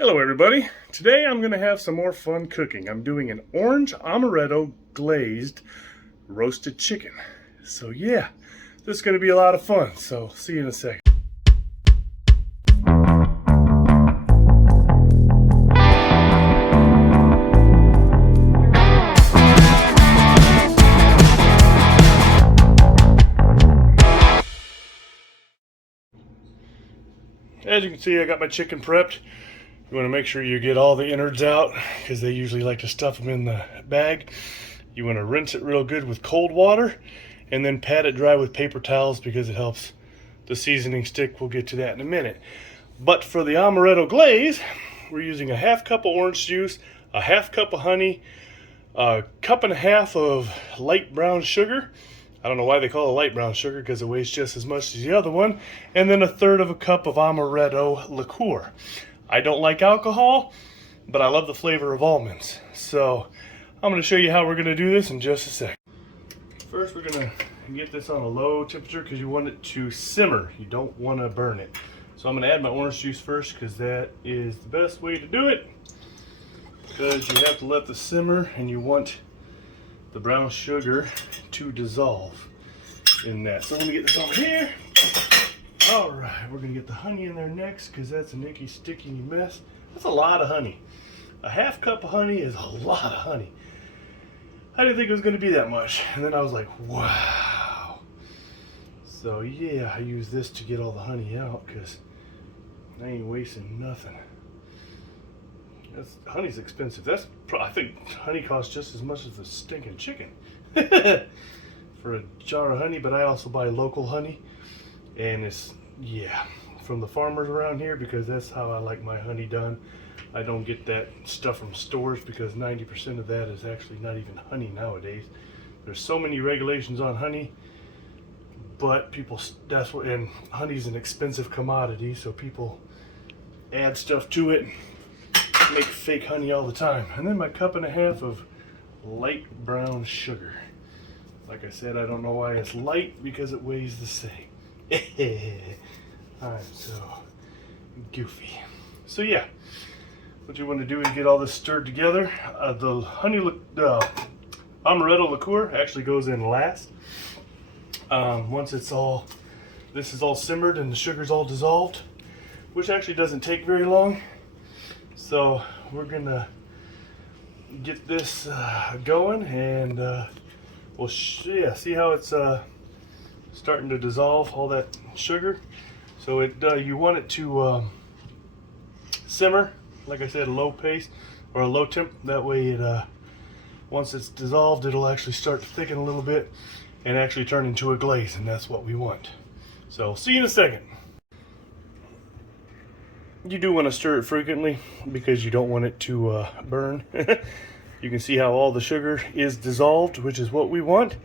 Hello everybody. Today I'm going to have some more fun cooking. I'm doing an orange amaretto glazed roasted chicken. So yeah, this is going to be a lot of fun. So see you in a second. As you can see, I got my chicken prepped. You want to make sure you get all the innards out because they usually like to stuff them in the bag. You want to rinse it real good with cold water and then pat it dry with paper towels because it helps the seasoning stick. We'll get to that in a minute. But for the amaretto glaze, we're using a half cup of orange juice, a half cup of honey, a cup and a half of light brown sugar. I don't know why they call it light brown sugar because it weighs just as much as the other one. And then a third of a cup of amaretto liqueur. I don't like alcohol, but I love the flavor of almonds. So I'm going to show you how we're going to do this in just a sec. First, we're going to get this on a low temperature because you want it to simmer. You don't want to burn it. So I'm going to add my orange juice first because that is the best way to do it. Because you have to let this simmer and you want the brown sugar to dissolve in that. So let me get this over here. All right, we're gonna get the honey in there next because that's an icky, sticky mess. That's a lot of honey. A half cup of honey is a lot of honey. I didn't think it was gonna be that much. And then I was like, wow. So yeah, I use this to get all the honey out because I ain't wasting nothing. Honey's expensive. I think honey costs just as much as the stinking chicken for a jar of honey, but I also buy local honey. And it's, yeah, from the farmers around here because that's how I like my honey done. I don't get that stuff from stores because 90% of that is actually not even honey nowadays. There's so many regulations on honey, but people, and honey's an expensive commodity, so people add stuff to it, make fake honey all the time. And then my cup and a half of light brown sugar. Like I said, I don't know why it's light because it weighs the same. I'm so goofy. So yeah, what you want to do is get all this stirred together. The amaretto liqueur actually goes in last. Once this is all simmered and the sugar's all dissolved, which actually doesn't take very long. So we're gonna get this going and we'll see how it's starting to dissolve all that sugar. So you want it to simmer, like I said, a low pace or a low temp. That way it once it's dissolved, it'll actually start to thicken a little bit and actually turn into a glaze, and that's what we want. So see you in a second. You do want to stir it frequently because you don't want it to burn. You can see how all the sugar is dissolved, which is what we want.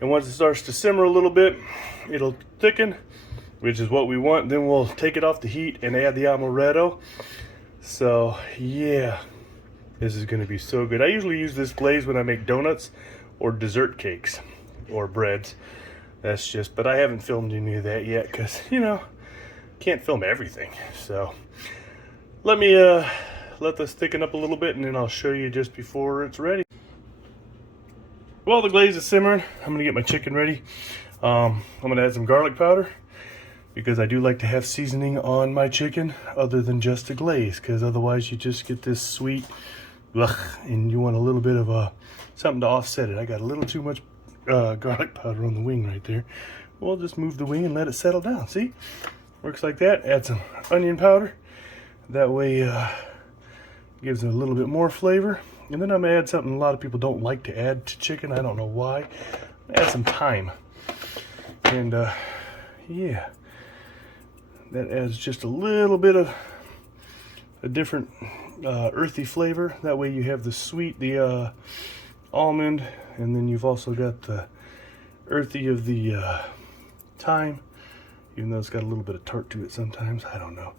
And once it starts to simmer a little bit, it'll thicken, which is what we want. Then we'll take it off the heat and add the amaretto. So yeah, this is going to be so good. I usually use this glaze when I make donuts or dessert cakes or breads. That's just, but I haven't filmed any of that yet because, you know, can't film everything. So let me let this thicken up a little bit and then I'll show you just before it's ready. While the glaze is simmering, I'm going to get my chicken ready. I'm going to add some garlic powder because I do like to have seasoning on my chicken other than just a glaze, because otherwise you just get this sweet and you want a little bit of something to offset it. I got a little too much garlic powder on the wing right there. We'll just move the wing and let it settle down. See? Works like that. Add some onion powder. That way gives it a little bit more flavor. And then I'm going to add something a lot of people don't like to add to chicken. I don't know why. Add some thyme. And yeah, that adds just a little bit of a different earthy flavor. That way you have the sweet, the almond, and then you've also got the earthy of the thyme, even though it's got a little bit of tart to it sometimes. I don't know.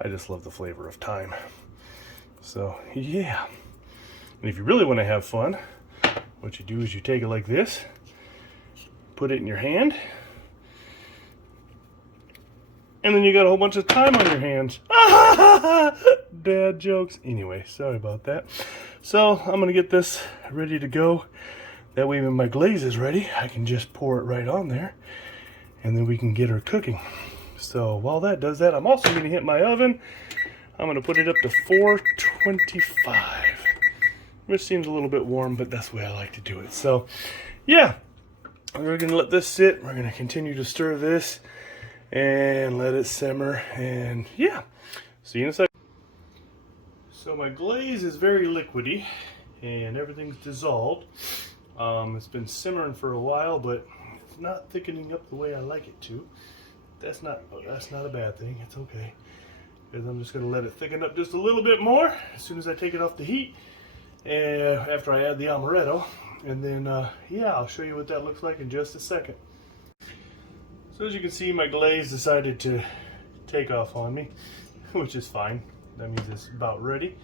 I just love the flavor of thyme. So yeah. And if you really want to have fun, what you do is you take it like this, put it in your hand, and then you got a whole bunch of time on your hands. Dad jokes. Anyway, sorry about that. So I'm gonna get this ready to go. That way when my glaze is ready, I can just pour it right on there, and then we can get her cooking. So while that does that, I'm also gonna hit my oven. I'm gonna put it up to 425, which seems a little bit warm, but that's the way I like to do it. So yeah, we're gonna let this sit. We're gonna continue to stir this and let it simmer, and yeah, see you in a second. So my glaze is very liquidy and everything's dissolved. It's been simmering for a while, but it's not thickening up the way I like it to. That's not a bad thing. It's okay, because I'm just going to let it thicken up just a little bit more as soon as I take it off the heat, and after I add the amaretto, and then yeah, I'll show you what that looks like in just a second. So as you can see, my glaze decided to take off on me, which is fine. That means it's about ready.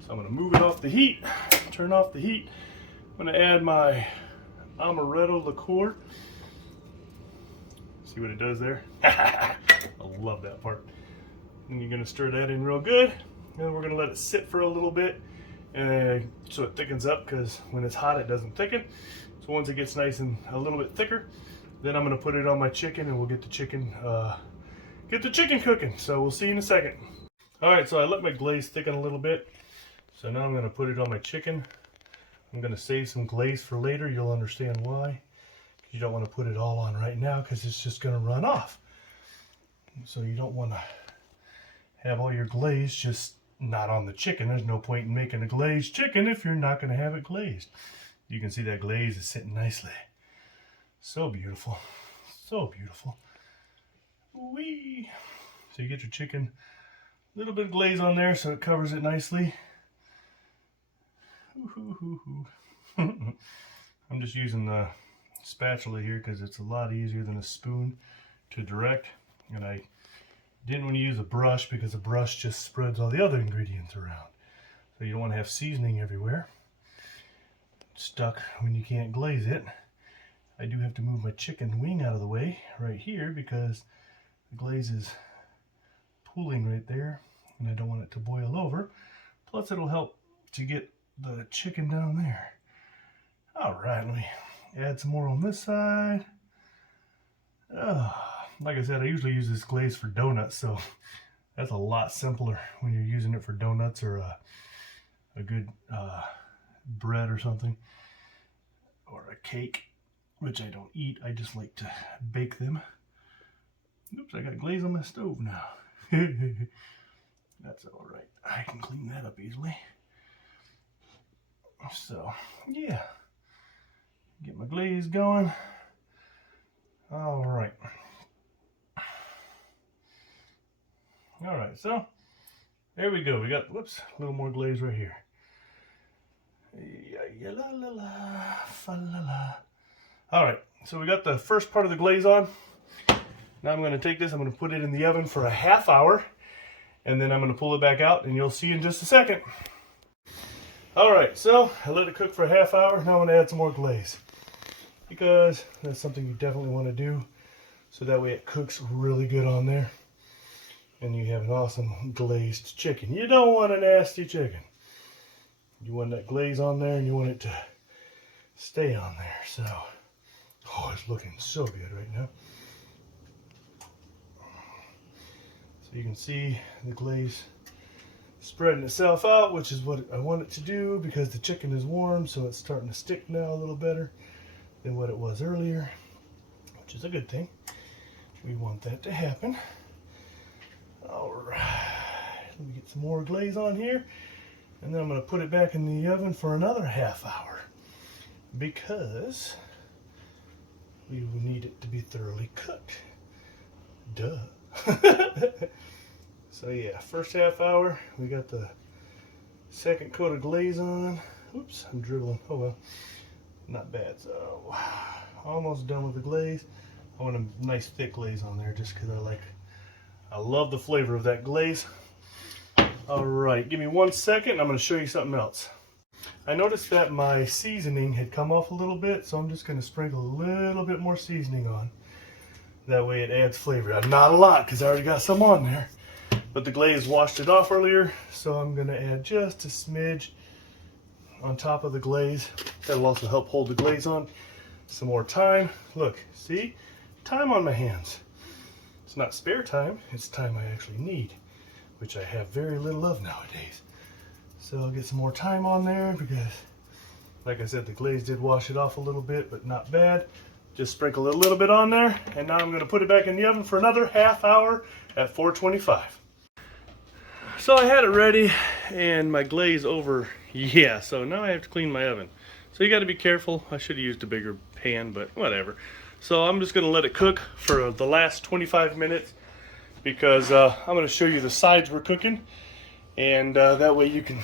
So I'm going to move it off the heat, turn off the heat. I'm going to add my amaretto liqueur. See what it does there? I love that part. And you're going to stir that in real good. And we're going to let it sit for a little bit, and so it thickens up, because when it's hot it doesn't thicken. So once it gets nice and a little bit thicker, then I'm going to put it on my chicken, and we'll get the chicken cooking. So we'll see you in a second. Alright, so I let my glaze thicken a little bit. So now I'm going to put it on my chicken. I'm going to save some glaze for later. You'll understand why. You don't want to put it all on right now, because it's just going to run off. So you don't want to have all your glaze just not on the chicken. There's no point in making a glazed chicken if you're not going to have it glazed. You can see that glaze is sitting nicely. So beautiful. So beautiful. Whee! So you get your chicken, a little bit of glaze on there so it covers it nicely. I'm just using the spatula here because it's a lot easier than a spoon to direct, and I didn't want to use a brush because a brush just spreads all the other ingredients around. So you don't want to have seasoning everywhere stuck when you can't glaze it. I do have to move my chicken wing out of the way right here because the glaze is pooling right there, and I don't want it to boil over. Plus it'll help to get the chicken down there. Alright, let me add some more on this side. Like I said, I usually use this glaze for donuts, so that's a lot simpler when you're using it for donuts or a good bread or something, or a cake, which I don't eat. I just like to bake them. Oops, I got glaze on my stove now. That's alright. I can clean that up easily. So, yeah. Get my glaze going. Alright. Alright, so there we go. We got, whoops, a little more glaze right here. Alright, so we got the first part of the glaze on. Now I'm going to take this, I'm going to put it in the oven for a half hour, and then I'm going to pull it back out, and you'll see in just a second. Alright, so I let it cook for a half hour. Now I'm going to add some more glaze, because that's something you definitely want to do, so that way it cooks really good on there, and you have an awesome glazed chicken. You don't want a nasty chicken. You want that glaze on there, and you want it to stay on there. So, oh, it's looking so good right now. So you can see the glaze spreading itself out, which is what I want it to do, because the chicken is warm, so it's starting to stick now a little better than what it was earlier, which is a good thing. We want that to happen. Alright, let me get some more glaze on here, and then I'm going to put it back in the oven for another half hour, because we will need it to be thoroughly cooked. Duh. So yeah, first half hour, we got the second coat of glaze on. Oops, I'm dribbling. Oh well, not bad. So almost done with the glaze. I want a nice thick glaze on there just because I love the flavor of that glaze. Alright, give me 1 second, I'm going to show you something else. I noticed that my seasoning had come off a little bit, so I'm just going to sprinkle a little bit more seasoning on. That way it adds flavor. Not a lot because I already got some on there. But the glaze washed it off earlier, so I'm going to add just a smidge on top of the glaze. That'll also help hold the glaze on. Some more thyme. Look, see? Thyme on my hands. It's not spare time, it's time I actually need, which I have very little of nowadays. So I'll get some more thyme on there because, like I said, the glaze did wash it off a little bit, but not bad. Just sprinkle a little bit on there, and now I'm going to put it back in the oven for another half hour at 425. So I had it ready, and my glaze over, yeah, so now I have to clean my oven. So you got to be careful. I should have used a bigger pan, but whatever. So I'm just going to let it cook for the last 25 minutes because I'm going to show you the sides we're cooking, and that way you can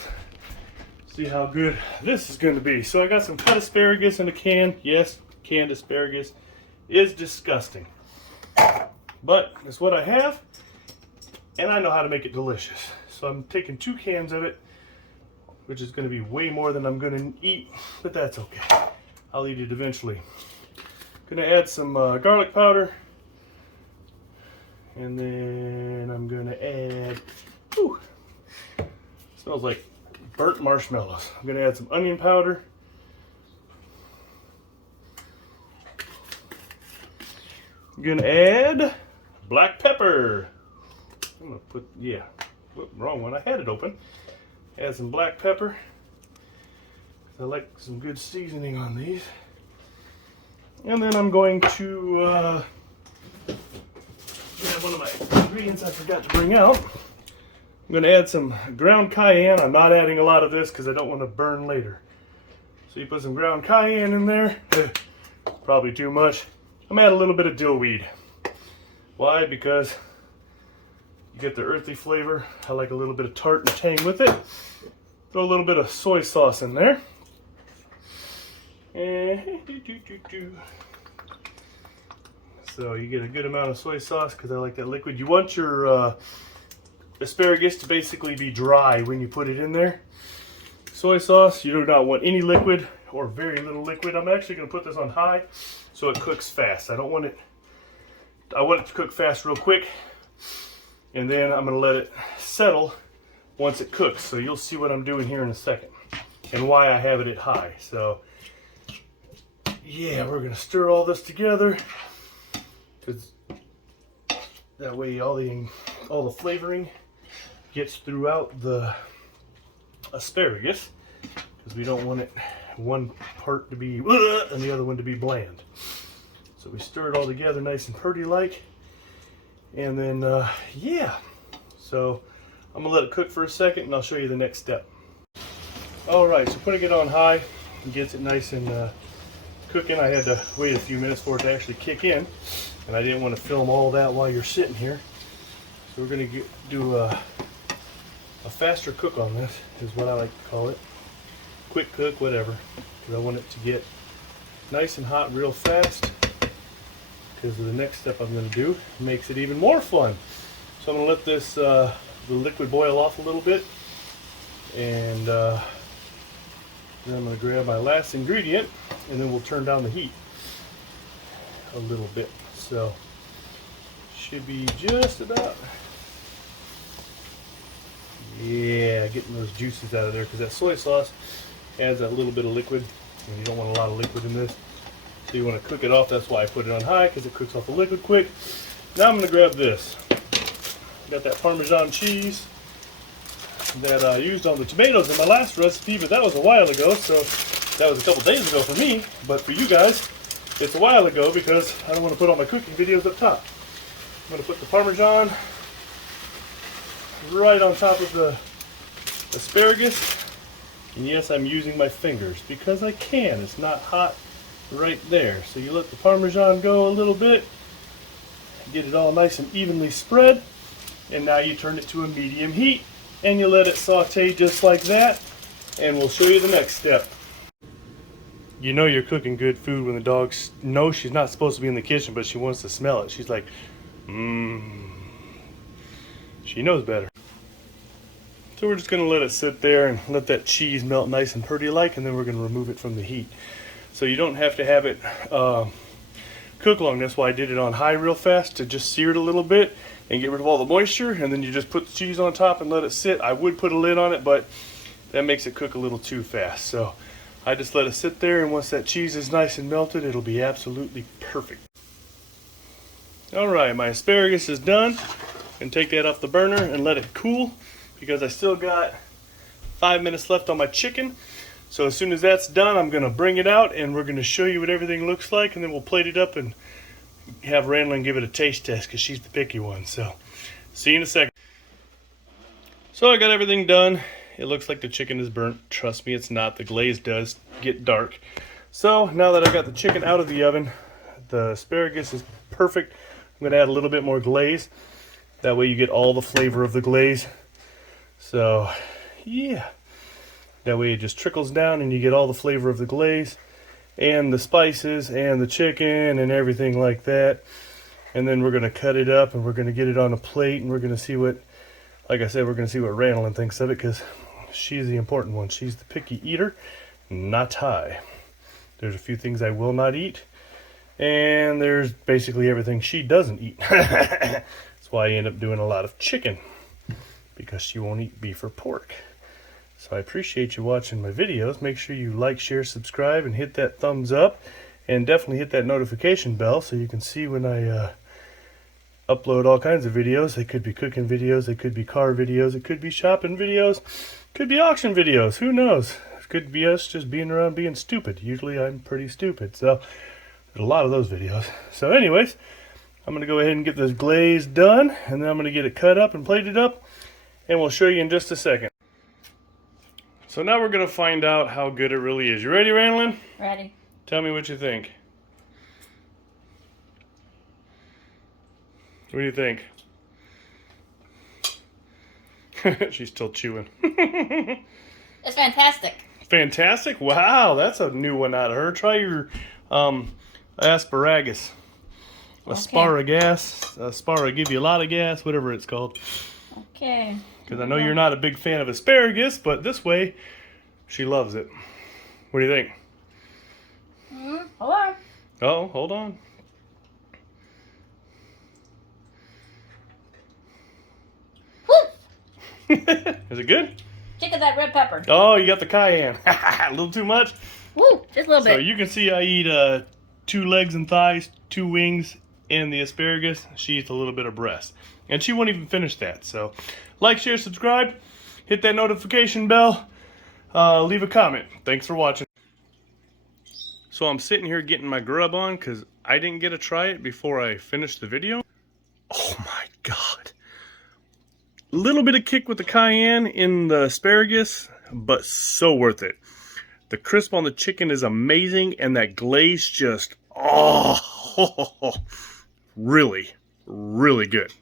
see how good this is going to be. So I got some cut asparagus in a can. Yes, canned asparagus is disgusting, but it's what I have, and I know how to make it delicious. So I'm taking 2 cans of it, which is going to be way more than I'm going to eat, but that's okay. I'll eat it eventually. Going to add some garlic powder, and then I'm going to add, smells like burnt marshmallows. I'm going to add some onion powder. I'm going to add black pepper. I'm going to put, wrong one. I had it open. Add some black pepper. I like some good seasoning on these. And then I'm going to grab one of my ingredients I forgot to bring out. I'm going to add some ground cayenne. I'm not adding a lot of this because I don't want to burn later. So you put some ground cayenne in there. Probably too much. I'm going to add a little bit of dill weed. Why? Because you get the earthy flavor. I like a little bit of tart and tang with it. Throw a little bit of soy sauce in there. So you get a good amount of soy sauce because I like that liquid. You want your asparagus to basically be dry when you put it in there. Soy sauce, you do not want any liquid or very little liquid. I'm actually going to put this on high so it cooks fast. I want it to cook fast real quick, and then I'm going to let it settle once it cooks. So you'll see what I'm doing here in a second and why I have it at high. So yeah, we're going to stir all this together because that way all the flavoring gets throughout the asparagus, because we don't want it one part to be and the other one to be bland. So we stir it all together nice and pretty like, and then yeah, so I'm gonna let it cook for a second and I'll show you the next step. All right, so putting it on high gets it nice and cooking. I had to wait a few minutes for it to actually kick in, and I didn't want to film all that while you're sitting here. So we're going to do a faster cook on this, is what I like to call it. Quick cook, whatever, because I want it to get nice and hot real fast, because the next step I'm going to do makes it even more fun. So I'm going to let this the liquid boil off a little bit, and then I'm going to grab my last ingredient, and then we'll turn down the heat a little bit. So should be just about, yeah, getting those juices out of there, because that soy sauce adds that little bit of liquid, and you don't want a lot of liquid in this. So you want to cook it off. That's why I put it on high, because it cooks off the liquid quick. Now I'm going to grab this. Got that Parmesan cheese that I used on the tomatoes in my last recipe, but that was a while ago, so that was a couple days ago for me. But for you guys, it's a while ago because I don't want to put all my cooking videos up top. I'm going to put the Parmesan right on top of the asparagus. And yes, I'm using my fingers because I can. It's not hot right there. So you let the Parmesan go a little bit, get it all nice and evenly spread, and now you turn it to a medium heat and you let it saute just like that, and we'll show you the next step. You know you're cooking good food when the dog knows she's not supposed to be in the kitchen, but she wants to smell it. She's like, She knows better. So we're just going to let it sit there and let that cheese melt nice and pretty like, and then we're going to remove it from the heat. So you don't have to have it cook long. That's why I did it on high real fast, to just sear it a little bit and get rid of all the moisture, and then you just put the cheese on top and let it sit. I would put a lid on it, but that makes it cook a little too fast. So I just let it sit there, and once that cheese is nice and melted, it'll be absolutely perfect. Alright, my asparagus is done. And take that off the burner and let it cool, because I still got 5 minutes left on my chicken. So as soon as that's done, I'm going to bring it out and we're going to show you what everything looks like, and then we'll plate it up and have Randall give it a taste test, because she's the picky one. So see you in a second. So I got everything done. It looks like the chicken is burnt. Trust me, it's not. The glaze does get dark. So now that I got the chicken out of the oven, the asparagus is perfect. I'm going to add a little bit more glaze. That way you get all the flavor of the glaze. So yeah, that way it just trickles down and you get all the flavor of the glaze and the spices and the chicken and everything like that. And then we're going to cut it up and we're going to get it on a plate, and we're going to see what, like I said, we're going to see what Randall thinks of it, because she's the important one. She's the picky eater, not I. There's a few things I will not eat, and there's basically everything she doesn't eat. That's why I end up doing a lot of chicken, because she won't eat beef or pork. So I appreciate you watching my videos. Make sure you like, share, subscribe, and hit that thumbs up. And definitely hit that notification bell so you can see when I upload all kinds of videos. They could be cooking videos, they could be car videos, it could be shopping videos, could be auction videos, who knows. It could be us just being around being stupid. Usually I'm pretty stupid, so there's a lot of those videos. So anyways, I'm going to go ahead and get this glaze done, and then I'm going to get it cut up and plated up, and we'll show you in just a second. So now we're going to find out how good it really is. You ready, Randall? Ready. Tell me what you think. What do you think? She's still chewing. It's fantastic. Fantastic? Wow, that's a new one out of her. Try your asparagus. Asparagus, give you a lot of gas, whatever it's called. Okay. Because I know you're not a big fan of asparagus, but this way, she loves it. What do you think? Hold on. Oh, hold on. Is it good? Check out that red pepper. Oh, you got the cayenne. A little too much? Woo, just a little bit. So you can see I eat 2 legs and thighs, 2 wings, and the asparagus. She eats a little bit of breast. And she won't even finish that. So like, share, subscribe, hit that notification bell, leave a comment. Thanks for watching. So I'm sitting here getting my grub on because I didn't get to try it before I finished the video. Oh my God. A little bit of kick with the cayenne in the asparagus, but so worth it. The crisp on the chicken is amazing, and that glaze just, oh, really, really good.